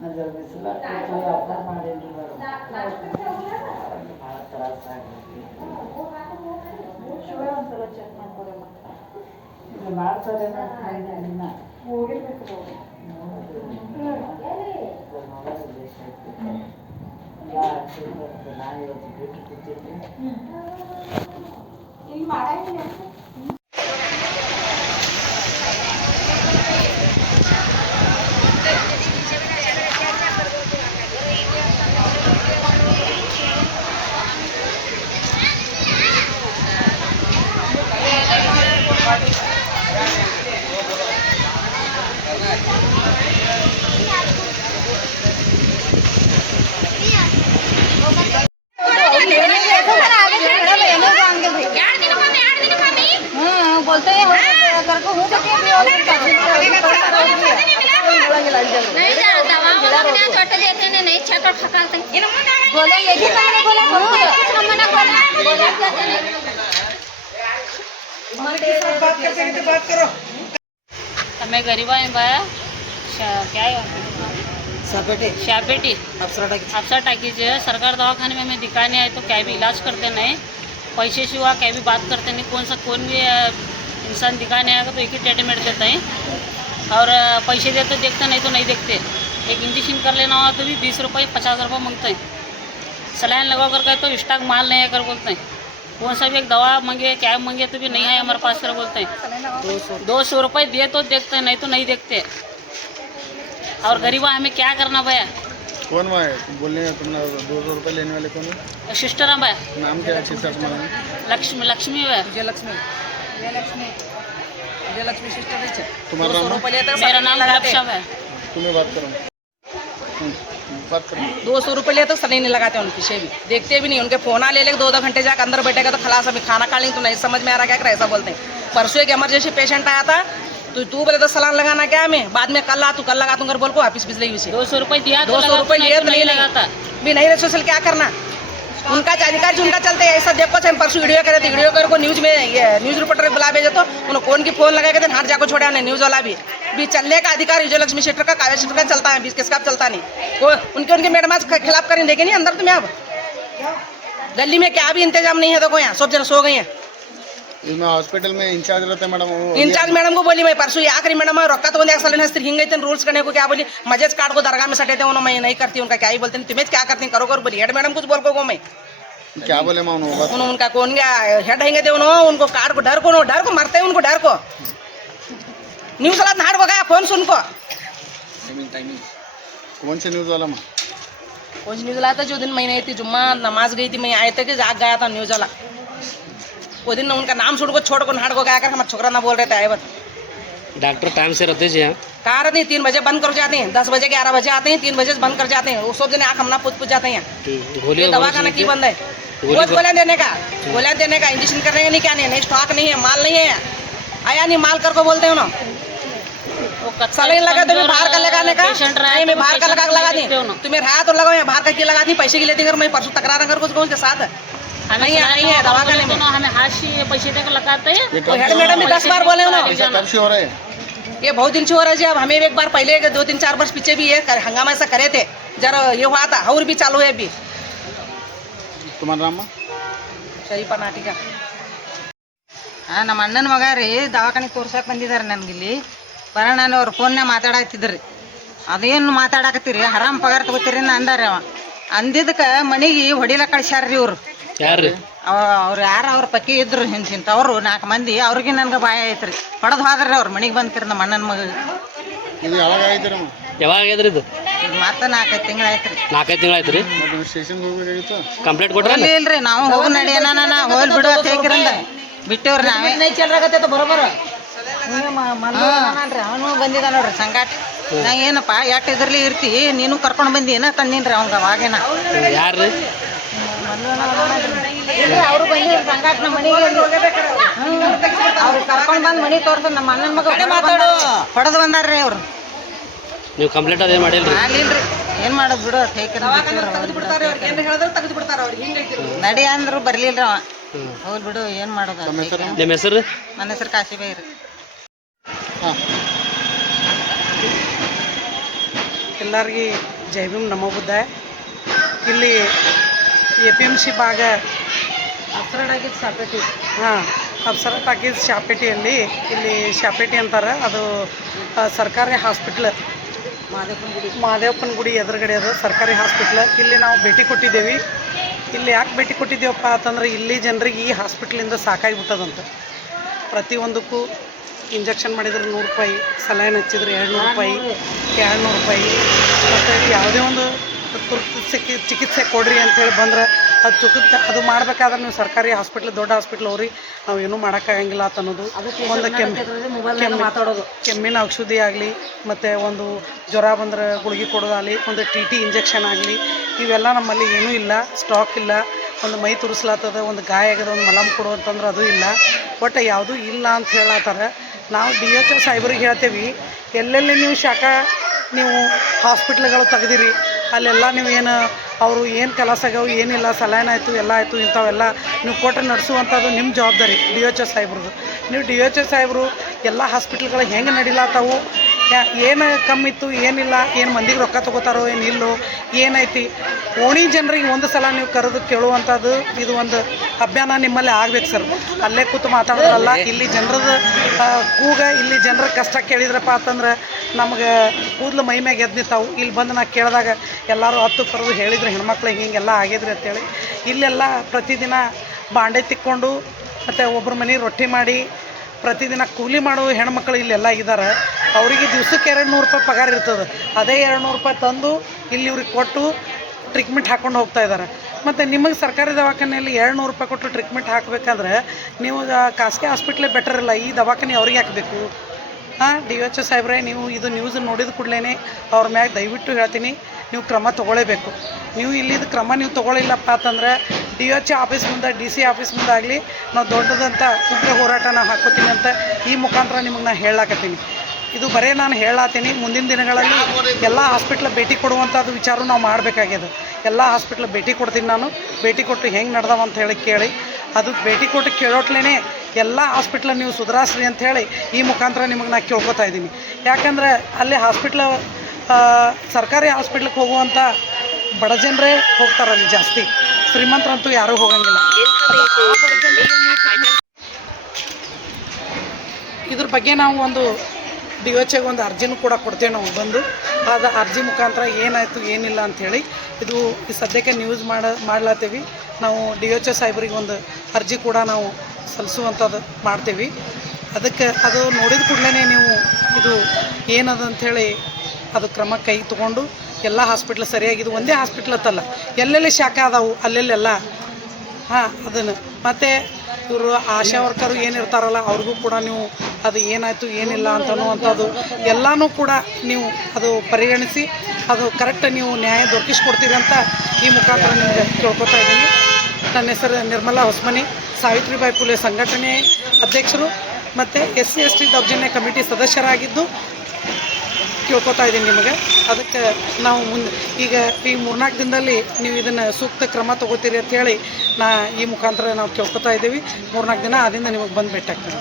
ನಂಗೆ ಬಿಸಿಲು ಹಬ್ಬ ಮಾಡಿಲ್ಲ ಭಾಳ ತ್ರಾಸ ಆಗೈತಿ ಚೆಕ್ ಮಾಡ್ಕೊಡಮ್ಮ ಇದು ಮಾಡ್ತಾರೆ ಇನ್ನ ಹೋಗಿರ್ಬೇಕು ನೋಡೋದು ಎಷ್ಟೈತಿ ನಾ ಇವತ್ತು ಬಿಟ್ಟು ಕೂತಿರ್ತೀನಿ गरीबा क्या है? सरकार दवाखाने में हमें दिखाने आए तो क्या भी इलाज करते नहीं। पैसे से हुआ क्या भी बात करते नहीं। कौन सा कौन भी इंसान दिखाने आएगा तो एक ही ट्रीटमेंट देता है। और पैसे देते तो देखते नहीं तो नहीं देखते। एक इंजेक्शन कर लेना हो तो भी बीस रुपये पचास रुपये मांगते हैं। सलाइन लगा कर गए तो स्टॉक माल नहीं है कर बोलते हैं। कौन सा भी एक दवा मांगे क्या मांगे तो भी नहीं है हमारे पास कर बोलते हैं। दो सौ रुपये दिए तो देखते हैं नहीं तो नहीं देखते। और गरीबा हमें क्या करना भैया? कौन वहाँ है बोलने तुमने दो सौ रुपये लेने वाले कौन है? सिस्टर हम भैया। नाम क्या है तुम्हारा? लक्ष्मी लक्ष्मी है विजयलक्ष्मी। विजयलक्ष्मी। विजयलक्ष्मी सिस्टर है। तुम्हारा दो सौ नाम? लेते हैं, मेरा नाम है। तुम्हें बात करो बात करो। दो सौ रुपये लेते तो सर नहीं लगाते उनकी पीछे भी देखते भी नहीं उनके फ़ोन आ ले लेके दो दो घंटे जाकर अंदर बैठेगा तो खलास अभी खाना खा लेंगे तो नहीं समझ में आ रहा क्या कर ऐसा बोलते हैं। परसों एक इमरजेंसी पेशेंट आया था तो तू बोले तो सलान लगाना क्या मैं बाद में कल ला तू कल लगा घर बोल को वापिस बिजली हुई दो सौ रुपये दिया तो दो सौ रुपये लिए तो तो नहीं नहीं लगाता। भी नहीं रहे सोशल क्या करना? उनका अधिकार जो उनका चलते है, ऐसा देखो हम परसों वीडियो करे थे वीडियो करो न्यूज़ में, ये न्यूज़ रिपोर्टर बुला भेजे तो उन्होंने कौन की फ़ोन लगा के थे हाथ जाको छोड़ा नहीं न्यूज़ वाला भी। भी चलने का अधिकार विजयलक्ष्मी शेटर का काव्य शेटर का चलता है, बीस किसका चलता नहीं। वो, उनके उनके मैडम आज खिलाफ करें देखे नहीं अंदर तुम्हें अब। गली में क्या भी इंतज़ाम नहीं है, देखो यहाँ, सब जन सो गए हैं। इसमें हॉस्पिटल में इंचार्ज रहते हैं मैडम वो इंचार्ज मैडम को बोली मैं परसों याकरी मैडम रೊಕ್ಕ तक एक साल हस्ती हिंग रूल्स करने को क्या बोली मजेज कार्ड को दरगाह में सटे थे उन्होंने मैं नहीं करती उनका क्या ही बोलते तुम्हें क्या करती करो करो बोली हेड मैडम कुछ बोल को मैं क्या बोले मैं उन्होंने उनका कौन गया हेड हैंगे थे उन्होंने उनको कार्ड को डर को डर को मरते हैं उनको डर को न्यूज़ वाला नाड़ को गया फ़ोन सुन को कौन से न्यूज़ वाला माँ कौन सी न्यूज़ वाला था जो दिन मैं नहीं थी जुम्मा नमाज़ गई थी मैं आए थे कि जाग गया था न्यूज़ वाला वो दिन उनका नाम सुन को छोड़ को नाड़ को गया कर हमारे छोकरा ना बोल रहे थे आए बत डॉक्टर टाइम से रहते जी यहाँ? कहा रहते हैं? तीन बजे बंद कर जाते हैं। दस बजे ग्यारह बजे आते हैं तीन बजे बंद कर जाते हैं। वो सब जने आँख हमना पूछ पूछ जाते हैं। गोली दवा खाना की बंद है? गोली बहुत गोलियाँ देने का गोलियाँ देने का इंजेक्शन करने का नहीं क्या नहीं स्टॉक नहीं है माल नहीं है। आया नहीं माल कर को बोलते हो ना सलाइन लगा तो मैं बाहर का लगाने का? रहा नहीं मैं तो बाहर का लगा लगा दी। तुम्हें रहा तो लगाओ बाहर का की लगा दी पैसे की लेती अगर मैं परसों तकरार अगर कुछ कहूँ के साथ हमें नहीं है सलाइन नहीं है लगाओ दवा खाने बोले तो में ना हमें हाथ से पैसे देकर लगाते हैं ये वो कब हेड मैडम भी दस बार बोले हो ना ऐसा कब से हो रहा है ये बहुत दिन से हो रहा है जी अब हमें एक बार पहले के दो तीन चार वर्ष पीछे भी ये कर- हंगामा ऐसा करे थे जरा ये हुआ था और भी चालू है अभी तुम्हारा नाम माँ ಶರೀಫಾ ನಾಟಿಕ ಆ, ನಮ್ಮ ಅಣ್ಣನ ಮಗ ರೀ ದವಾಖಾನೆ ತೋರ್ಸಕ್ಕೆ ಬಂದಿದ್ದಾರೆ ನನಗಿಲ್ಲಿ ಬರೋಣ ಅವ್ರು ಫೋನ್ಯಾಗ ಮಾತಾಡಕತ್ತಿದ್ರಿ ಅದೇನು ಮಾತಾಡಕತ್ತೀರಿ ಹರಾಮ್ ಪಗಾರ ತಗೋತೀರಿ ನಾ ಅಂದಾರ ಅವ ಅಂದಿದ್ದಕ್ಕೆ ಮನೆಗೆ ಹೊಡಿಲಕ್ಕ ಕಳ್ಸ್ಯಾರ್ರಿ ಇವ್ರು ಯಾರು ಅವ್ರು ಯಾರು ಅವ್ರ ಪಕ್ಕಿ ಇದ್ರು ಹಿಂಸಿಂತ ಅವರು ನಾಲ್ಕು ಮಂದಿ ಅವ್ರಿಗೆ ನನ್ಗೆ ಬಾಯ ಐತ್ರಿ. ಹೊಡೆದು ಹೋದ್ರಿ ಅವ್ರು ಮನೆಗೆ ಬಂದ್ಕಿರಿ ನಮ್ಮ ಅಣ್ಣನ ಮಗ ಇದು ಯಾವಾಗ ಆಗಿದ್ದೀರಮ್ಮ ಯಾವಾಗ ಆಗ್ಯದ್ರಿ ಇದು? ಮತ್ತೆ ನಾಲ್ಕೈದು ತಿಂಗಳು ರೀ ನಾಲ್ಕೈದು ತಿಂಗಳು ಆಯ್ತು ರೀ ಸ್ಟೇಷನ್ಗೆ ಹೋಗ್ಬೇಕಾಗಿತ್ತು? ಕಂಪ್ಲೇಂಟ್ ಕೊಟ್ರೆ ಇಲ್ಲ ಇಲ್ರಿ ನಾವು ಹೋಗಿ ನಡಿ ಅಣ್ಣ ಹೋಗಿ ಬಿಡು ಅಂತ ಹೇಗಿರಂದ ಬಿಟ್ಟವ್ರಿ ನಾವೇ. ಬರೋಬರ ಅವನು ಬಂದಿದ ನೋಡ್ರಿ ಸಂಗಾಟ. ನಾ ಏನಪ್ಪ ಎಟ್ ಇದ್ರಲ್ಲಿ ಇರ್ತಿ? ನೀನು ಕರ್ಕೊಂಡು ಬಂದಿ ಏನ ತಂದಿನ್ರಿ ಅವಂಗ ಅವಾಗೇನ? ಯಾರು ಅವರು ಬಂದು ಸಂಗಾಟ ನಮ್ಮ ಮನೆಗೆ ಅವ್ರು ಕರ್ಕೊಂಡು ಬಂದು ಮನೆ ತೋರ್ಸ ನಮ್ಮ ಅಣ್ಣನ ಮಗ ಮಾತಾಡು. ಹೊಡೆದು ಬಂದಾರ್ರಿ ಅವ್ರು. ನೀವು ಕಂಪ್ಲೇಂಟ್ ಅದೇ ಮಾಡಿಲ್ಲ ಅಲ್ಲಿಲ್ರಿ ಏನ್ ಮಾಡೋದು ಬಿಡು ಏನ್ ಹೇಳಿದ್ರೆ ತೆಗೆದು ಬಿಡ್ತಾರ ಅವ್ರಿಗೆ ಹಿಂಗೈತಿ ನಡಿ ಅಂದ್ರು ಬರ್ಲಿಲ್ಲ ಅವ. ಹೋಗ್ಲಿ ಬಿಡು ಏನು ಮಾಡೋದು ನಿಮ್ಮ ಹೆಸರು? ನನ್ನ ಹೆಸರು ಕಾಶಿಬಾಯಿ ರೀ. ಹಾಂ. ಎಲ್ಲರಿಗೆ ಜೈ ಭೀಮ್ ನಮೋ ಬುದ್ಧ ಇಲ್ಲಿ ಎ ಪಿ ಎಂ ಸಿ ಭಾಗ. ಅಪ್ಸರಡಾಗಿದ್ದು ಸಾಪೇಟಿ ಹಾಂ ಅಪ್ಸರ ಟಾಕೀಸ್ ಶಾಪೇಟಿಯಲ್ಲಿ ಇಲ್ಲಿ ಶಾಪೇಟಿ ಅಂತಾರೆ ಅದು ಸರ್ಕಾರಿ ಹಾಸ್ಪಿಟ್ಲ್. ಮಾದೇವಪ್ಪನ ಗುಡಿ ಮಹಾದೇವಪ್ಪನ ಗುಡಿ ಎದುರುಗಡೆ ಅದು ಸರ್ಕಾರಿ ಹಾಸ್ಪಿಟ್ಲ್. ಇಲ್ಲಿ ನಾವು ಭೇಟಿ ಕೊಟ್ಟಿದ್ದೇವೆ. ಇಲ್ಲಿ ಯಾಕೆ ಭೇಟಿ ಕೊಟ್ಟಿದ್ದೇವಪ್ಪ ಅಂತಂದ್ರೆ ಇಲ್ಲಿ ಜನರಿಗೆ ಈ ಹಾಸ್ಪಿಟ್ಲಿಂದ ಸಾಕಾಗಿಬಿಟ್ಟದಂತ. ಪ್ರತಿಯೊಂದಕ್ಕೂ ಇಂಜೆಕ್ಷನ್ ಮಾಡಿದ್ರೆ ನೂರು ರೂಪಾಯಿ ಸಲೈನ್ ಹಚ್ಚಿದ್ರೆ ಎರಡು ನೂರು ರೂಪಾಯಿ ಎರಡು ನೂರು ರೂಪಾಯಿ. ಮತ್ತು ಯಾವುದೇ ಒಂದು ತುರ್ತು ಚಿಕಿ ಚಿಕಿತ್ಸೆ ಕೊಡ್ರಿ ಅಂಥೇಳಿ ಬಂದ್ರೆ ಅದು ಚುಕಿತ್ ಅದು ಮಾಡಬೇಕಾದ್ರೆ ನೀವು ಸರ್ಕಾರಿ ಹಾಸ್ಪಿಟ್ಲ್ ದೊಡ್ಡ ಹಾಸ್ಪಿಟ್ಲ್ ಅವ್ರಿ. ನಾವು ಏನೂ ಮಾಡೋಕ್ಕಾಗಂಗಿಲ್ಲ ಅಂತ ಅನ್ನೋದು. ಒಂದು ಕೆಮ್ಮು ಕೆಮ್ಮು ಮಾತಾಡೋದು. ಕೆಮ್ಮಿನ ಔಷಧಿ ಆಗಲಿ ಮತ್ತು ಒಂದು ಜ್ವರ ಬಂದ್ರೆ ಗುಳಿಗೆ ಕೊಡೋದಾಗಲಿ ಒಂದು ಟಿ ಟಿ ಇಂಜೆಕ್ಷನ್ ಆಗಲಿ ಇವೆಲ್ಲ ನಮ್ಮಲ್ಲಿ ಏನೂ ಇಲ್ಲ. ಸ್ಟಾಕ್ ಇಲ್ಲ. ಒಂದು ಮೈ ತುರಿಸ್ಲಾತದ ಒಂದು ಗಾಯ ಆಗದ ಒಂದು ಮಲಮ್ ಕೊಡು ಅಂತಂದ್ರೆ ಅದು ಇಲ್ಲ. ಒಟ್ಟು ಯಾವುದೂ ಇಲ್ಲ ಅಂತ ಹೇಳತ್ತಾರ ನಾವು ಡಿ ಎಚ್ ಒ ಸಾಹೇಬ್ರಿಗೆ ಹೇಳ್ತೇವೆ ಎಲ್ಲೆಲ್ಲಿ ನೀವು ಶಾಖ ನೀವು ಹಾಸ್ಪಿಟ್ಲ್ಗಳು ತೆಗ್ದಿರಿ ಅಲ್ಲೆಲ್ಲ ನೀವು ಏನು, ಅವರು ಏನು ಕೆಲಸ ಆಗ್ಯಾವ, ಏನಿಲ್ಲ ಸಲೈನ್ ಆಯಿತು, ಎಲ್ಲ ಆಯಿತು, ಇಂಥವೆಲ್ಲ ನೀವು ಕೊಟ್ಟರೆ ನಡೆಸುವಂಥದ್ದು ನಿಮ್ಮ ಜವಾಬ್ದಾರಿ, ಡಿ ಎಚ್ ಎಸ್ ಸಾಹೇಬ್ರದ್ದು ನೀವು ಡಿ ಎಚ್ ಎಸ್ ಸಾಹೇಬರು, ಎಲ್ಲ ಹಾಸ್ಪಿಟ್ಲ್ಗಳು ಹೆಂಗೆ ನಡಿಲಾತಾವು ಏನು ಕಮ್ಮಿತ್ತು, ಏನಿಲ್ಲ, ಏನು ಮಂದಿಗೆ ರೊಕ್ಕ ತೊಗೋತಾರೋ, ಏನು ಇಲ್ಲೋ ಏನೈತಿ ಓಣಿ ಜನರಿಗೆ ಒಂದು ಸಲ ನೀವು ಕರೆದು ಕೇಳುವಂಥದ್ದು, ಇದು ಒಂದು ಅಭಿಯಾನ ನಿಮ್ಮಲ್ಲಿ ಆಗ್ಬೇಕು ಸರ್. ಅಲ್ಲೇ ಕೂತು ಮಾತಾಡೋದಲ್ಲ ಇಲ್ಲಿ ಜನರದ ಕೂಗ, ಇಲ್ಲಿ ಜನರ ಕಷ್ಟ ಕೇಳಿದ್ರಪ್ಪ ಅಂತಂದ್ರೆ ನಮಗೆ ಕೂದಲು ಮೈ ಮ್ಯಾಗ ಎದ್ದು ನಿಂತಾವು ಇಲ್ಲಿ ಬಂದು ನಾ ಕೇಳಿದಾಗ ಎಲ್ಲರೂ ಹತ್ತು ಕರೆದು ಹೇಳಿದ್ರು, ಹೆಣ್ಮಕ್ಳು ಹಿಂಗೆಲ್ಲ ಆಗಿದ್ರಿ ಅಂತೇಳಿ. ಇಲ್ಲೆಲ್ಲ ಪ್ರತಿದಿನ ಬಾಂಡೆ ತಿಕ್ಕೊಂಡು ಮತ್ತು ಒಬ್ಬರ ಮನೆ ರೊಟ್ಟಿ ಮಾಡಿ ಪ್ರತಿದಿನ ಕೂಲಿ ಮಾಡೋ ಹೆಣ್ಮಕ್ಳು ಇಲ್ಲೆಲ್ಲ ಇದ್ದಾರೆ ಅವರಿಗೆ ದಿವ್ಸಕ್ಕೆ ಎರಡು ನೂರು ರೂಪಾಯಿ ಪಗಾರ ಇರ್ತದೆ. ಅದೇ ಎರಡು ನೂರು ರೂಪಾಯಿ ತಂದು ಇಲ್ಲಿ ಇವ್ರಿಗೆ ಕೊಟ್ಟು ಟ್ರೀಟ್ಮೆಂಟ್ ಹಾಕ್ಕೊಂಡು ಹೋಗ್ತಾ ಇದ್ದಾರೆ ಮತ್ತು ನಿಮಗೆ ಸರ್ಕಾರಿ ದವಾಖಾನೆಯಲ್ಲಿ ಎರಡು ನೂರು ರೂಪಾಯಿ ಕೊಟ್ಟು ಟ್ರೀಟ್ಮೆಂಟ್ ಹಾಕಬೇಕಂದ್ರೆ ನೀವು ಖಾಸಗಿ ಹಾಸ್ಪಿಟ್ಲೇ ಬೆಟರ್ ಇಲ್ಲ. ಈ ದವಾಖಾನೆ ಅವ್ರಿಗೆ ಹಾಕಬೇಕು ಹಾಂ ಡಿ ಎಚ್ ಸಾಹೇಬ್ರೆ, ನೀವು ಇದು ನ್ಯೂಸ್ ನೋಡಿದ ಕೂಡಲೇ ಅವ್ರ ಮ್ಯಾಗ ದಯವಿಟ್ಟು ಹೇಳ್ತೀನಿ, ನೀವು ಕ್ರಮ ತೊಗೊಳ್ಳೇಬೇಕು. ನೀವು ಇಲ್ಲಿದ್ದು ಕ್ರಮ ನೀವು ತೊಗೊಳಿಲ್ಲಪ್ಪ ಅಂತಂದ್ರೆ ಡಿ ಎಚ್ ಆಫೀಸ್ ಮುಂದೆ ಡಿ ಸಿ ಆಫೀಸ್ ಮುಂದೆ ಆಗಲಿ ನಾವು ದೊಡ್ಡದಂಥ ಉಗ್ರ ಹೋರಾಟನ ಹಾಕೋತೀನಿ ಅಂತ ಈ ಮುಖಾಂತರ ನಿಮಗೆ ನಾನು ಹೇಳಾಕತ್ತೀನಿ. ಇದು ಬರೇ ನಾನು ಹೇಳಾತೀನಿ, ಮುಂದಿನ ದಿನಗಳಲ್ಲಿ ಎಲ್ಲ ಹಾಸ್ಪಿಟ್ಲ್ ಭೇಟಿ ಕೊಡುವಂಥದ್ದು ವಿಚಾರ ನಾವು ಮಾಡಬೇಕಾಗ್ಯದ. ಎಲ್ಲ ಹಾಸ್ಪಿಟ್ಲ್ ಭೇಟಿ ಕೊಡ್ತೀನಿ ನಾನು, ಭೇಟಿ ಕೊಟ್ಟು ಹೆಂಗೆ ನಡ್ದಾವ ಅಂತ ಹೇಳಿ ಕೇಳಿ. ಅದು ಭೇಟಿ ಕೊಟ್ಟು ಕೇಳೋಟ್ಲೇ ಎಲ್ಲ ಹಾಸ್ಪಿಟ್ಲ ನೀವು ಸುಧಾರಿಸ್ರಿ ಅಂತ ಹೇಳಿ ಈ ಮುಖಾಂತರ ನಿಮಗೆ ನಾನು ಕೇಳ್ಕೊತಾ ಇದ್ದೀನಿ. ಯಾಕಂದ್ರೆ ಅಲ್ಲಿ ಹಾಸ್ಪಿಟ್ಲ ಸರ್ಕಾರಿ ಹಾಸ್ಪಿಟ್ಲಿಗೆ ಹೋಗುವಂಥ ಬಡ ಜನರೇ ಹೋಗ್ತಾರೆ ಅಲ್ಲಿ ಜಾಸ್ತಿ. ಶ್ರೀಮಂತರಂತೂ ಯಾರೂ ಹೋಗಂಗಿಲ್ಲ. ಇದ್ರ ಬಗ್ಗೆ ನಾವು ಒಂದು ಡಿ ಎಚ್ಗೆ ಒಂದು ಅರ್ಜಿನೂ ಕೂಡ ಕೊಡ್ತೇವೆ ನಾವು ಬಂದು. ಅದು ಅರ್ಜಿ ಮುಖಾಂತರ ಏನಾಯಿತು ಏನಿಲ್ಲ ಅಂಥೇಳಿ ಇದು ಸದ್ಯಕ್ಕೆ ನ್ಯೂಸ್ ಮಾಡ ಮಾಡ್ಲತ್ತೀವಿ ನಾವು ಡಿ ಎಚ್ ಸಾಹೇಬ್ರಿಗೆ ಒಂದು ಅರ್ಜಿ ಕೂಡ ನಾವು ಸಲ್ಲಿಸುವಂಥದ್ದು ಮಾಡ್ತೀವಿ. ಅದಕ್ಕೆ ಅದು ನೋಡಿದ ಕೂಡಲೇ ನೀವು ಇದು ಏನದ ಅಂಥೇಳಿ ಅದು ಕ್ರಮ ಕೈ ತಗೊಂಡು ಎಲ್ಲ ಹಾಸ್ಪಿಟ್ಲ್ ಸರಿಯಾಗಿದ್ದು ಒಂದೇ ಹಾಸ್ಪಿಟ್ಲ್ ಅಂತಲ್ಲ ಎಲ್ಲೆಲ್ಲಿ ಶಾಖೆ ಅದಾವು ಅಲ್ಲೆಲ್ಲೆಲ್ಲ, ಹಾಂ, ಅದನ್ನು. ಮತ್ತು ಇವರು ಆಶಾ ವರ್ಕರು ಏನಿರ್ತಾರಲ್ಲ, ಅವ್ರಿಗೂ ಕೂಡ ನೀವು ಅದು ಏನಾಯಿತು, ಏನಿಲ್ಲ ಅಂತ ಅನ್ನುವಂಥದ್ದು ಎಲ್ಲನೂ ಕೂಡ ನೀವು ಅದು ಪರಿಗಣಿಸಿ ಅದು ಕರೆಕ್ಟ್ ನೀವು ನ್ಯಾಯ ದೊರಕಿಸ್ಕೊಡ್ತೀರಿ ಅಂತ ಈ ಮುಖಾಂತರ ನಿಮಗೆ ಕೇಳ್ಕೊತಾ ಇದ್ದೀನಿ. ನನ್ನ ಹೆಸರು ನಿರ್ಮಲಾ ಹೊಸ್ಮನಿ, ಸಾವಿತ್ರಿಬಾಯಿ ಫುಲೆ ಸಂಘಟನೆ ಅಧ್ಯಕ್ಷರು ಮತ್ತು ಎಸ್ ಸಿ ಎಸ್ ಟಿ ದೌರ್ಜನ್ಯ ಕಮಿಟಿ ಸದಸ್ಯರಾಗಿದ್ದು ಕೇಳ್ಕೊತಾ ಇದ್ದೀನಿ ನಿಮಗೆ. ಅದಕ್ಕೆ ನಾವು ಮುಂದೆ ಈಗ ಈ ಮೂರ್ನಾಲ್ಕು ದಿನದಲ್ಲಿ ನೀವು ಇದನ್ನು ಸೂಕ್ತ ಕ್ರಮ ತೊಗೋತೀರಿ ಅಂತ ಹೇಳಿ ನಾ ಈ ಮುಖಾಂತರ ನಾವು ಕೇಳ್ಕೊತಾ ಇದ್ದೀವಿ. ಮೂರ್ನಾಲ್ಕು ದಿನ ಅದರಿಂದ ನಿಮಗೆ ಬಂದು ಭೇಟಿ ಆಗ್ತೀನಿ.